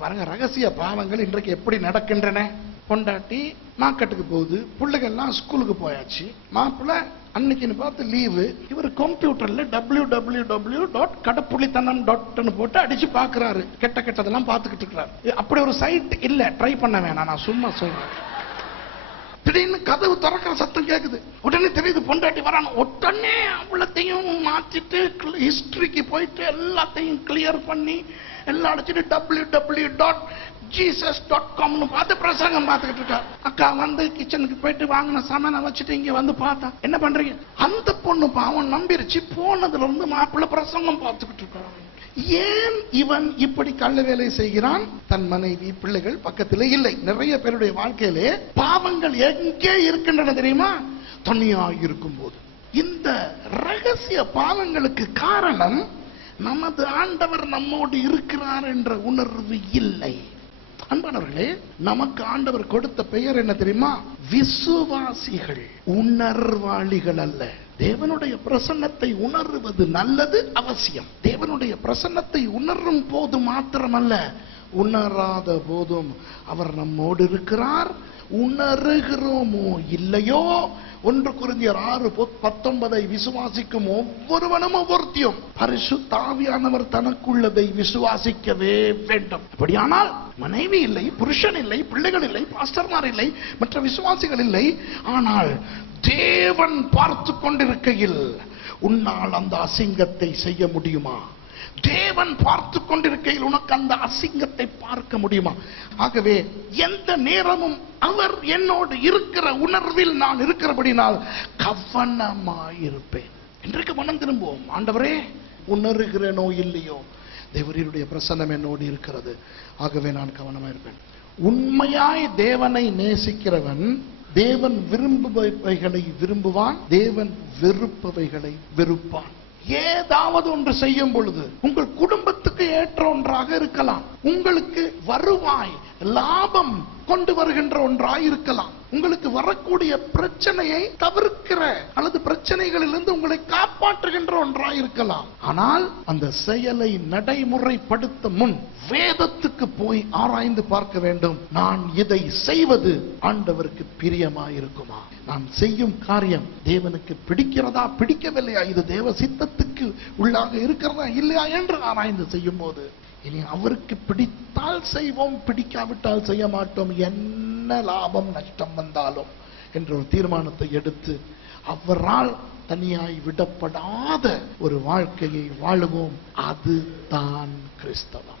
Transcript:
பாருங்க ரகசிய பாவங்கள் இன்றைக்கு எப்படி நடக்கின்றன? பொண்டாட்டி மார்க்கெட்டுக்கு போகுது பிள்ளைகள்லாம் ஸ்கூலுக்கு போயாச்சு மாப்பிள்ள அன்னைக்குன்னு பார்த்து லீவு இவர் கம்ப்யூட்டர்ல டபிள்யூ டபிள்யூ டபிள்யூ டாட் கடப்புள்ளித்தனம் டாட்னு போட்டு அடிச்சு பார்க்குறாரு. கெட்ட கெட்டதெல்லாம் பார்த்துக்கிட்டு இருக்கிறாரு. அப்படி ஒரு சைட் இல்லை. ட்ரை பண்ண வேணாம் நான் சும்மா சொல்றேன். திடீர்னு கதவு திறக்கிற சத்தம் கேட்குது உடனே தெரியுது பொண்டாட்டி வரான். உடனே அவ்வளத்தையும் மாற்றிட்டு ஹிஸ்ட்ரிக்கு போயிட்டு எல்லாத்தையும் கிளியர் பண்ணி எல்லாம் அடிச்சுட்டு W W dot Jesus dot காம்னு பார்த்து பிரசங்கம் பார்த்துக்கிட்டு இருக்கா. அக்கா வந்து கிச்சனுக்கு போயிட்டு வாங்கின சாமானை வச்சுட்டு இங்கே வந்து பார்த்தா என்ன பண்றீங்க? அந்த பொண்ணு பாவம் நம்பிருச்சு. போனதுல இருந்து மாப்பிள்ளை பிரசங்கம் பார்த்துக்கிட்டு இருக்கான். ஏன் இவன் இப்படி கள்ள வேலை செய்கிறான்? தன் மனைவி பிள்ளைகள் பக்கத்தில் இல்லை. நிறைய பேருடைய வாழ்க்கையிலே பாவங்கள் எங்கே இருக்கின்றன தெரியுமா? தனியா இருக்கும் போது இந்த ரகசிய பாவங்களுக்கு காரணம் நமது ஆண்டவர் நம்மோடு இருக்கிறார் என்ற உணர்வு இல்லை. அன்பானவர்களே நமக்கு ஆண்டவர் கொடுத்த பெயர் என்ன தெரியுமா? விசுவாசிகள் உணர்வாளிகள் அல்ல. தேவனுடைய பிரசன்னத்தை உணர்வது நல்லது அவசியம். தேவனுடைய பிரசன்னத்தை உணரும் போது மாத்திரமல்ல உணராத போதும் அவர் நம்மோடு இருக்கிறார். உணர்கிறோமோ இல்லையோ? ஒன்று குறிஞ்சியர் ஆறு பொ- பத்தொன்பதை விசுவாசிக்கும் ஒவ்வொருவனும் ஒவ்வொருத்தியும் பரிசு தாவியானவர் தனக்குள்ளதை விசுவாசிக்கவே வேண்டும். அப்படியானால் மனைவி இல்லை புருஷன் இல்லை பிள்ளைகள் இல்லை பாஸ்டர்மார் இல்லை மற்ற விசுவாசிகள் இல்லை. ஆனால் தேவன் பார்த்து கொண்டிருக்கையில் உன்னால் அந்த அசிங்கத்தை செய்ய முடியுமா? தேவன் பார்த்து கொண்டிருக்கையில் உனக்கு அந்த அசிங்கத்தை பார்க்க முடியுமா? ஆகவே எந்த நேரமும் அவர் என்னோடு இருக்கிற உணர்வில் நான் இருக்கிறபடினால் கவனமாயிருப்பேன். இன்றைக்கு மனம் திரும்புவோம். ஆண்டவரே உணர்கிறேனோ இல்லையோ? தேவரீருடைய பிரசன்னம் என்னோடு இருக்கிறது. ஆகவே நான் கவனமாயிருப்பேன். உண்மையாய் தேவனை நேசிக்கிறவன் தேவன் விரும்புபவைகளை விரும்புவான் தேவன் வெறுப்பவைகளை வெறுப்பான். ஏதாவது ஒன்று செய்யும் பொழுது உங்கள் குடும்பத்துக்கு ஏற்ற ஒன்றாக இருக்கலாம். உங்களுக்கு வருவாய் லாபம் கொண்டு வருகின்ற ஒன்றாய் இருக்கலாம் உங்களுக்கு வரக்கூடிய பிரச்சனையை தவிர்க்கிற அல்லது பிரச்சனைகளிலிருந்து உங்களை காப்பாற்றுகின்ற ஒன்றாய் இருக்கலாம் ஆனால் அந்த செயலை நடைமுறைப்படுத்த முன் வேதத்துக்கு போய் ஆராய்ந்து பார்க்க வேண்டும். நான் இதை செய்வது ஆண்டவருக்கு பிரியமா இருக்குமா நான் செய்யும் காரியம் தேவனுக்கு பிடிக்கிறதா பிடிக்கவில்லையா? இது தேவ சித்தத்துக்கு உள்ளாக இருக்கிறதா இல்லையா என்று ஆராய்ந்து செய்யும் போது இனி அவருக்கு பிடித்தால் செய்வோம் பிடிக்காவிட்டால் செய்ய மாட்டோம். என்ன லாபம் நஷ்டம் வந்தாலும் என்ற ஒரு தீர்மானத்தை எடுத்து அவரால் தனியாய் விடப்படாத ஒரு வாழ்க்கையை வாழுவோம். அதுதான் கிறிஸ்தவம்.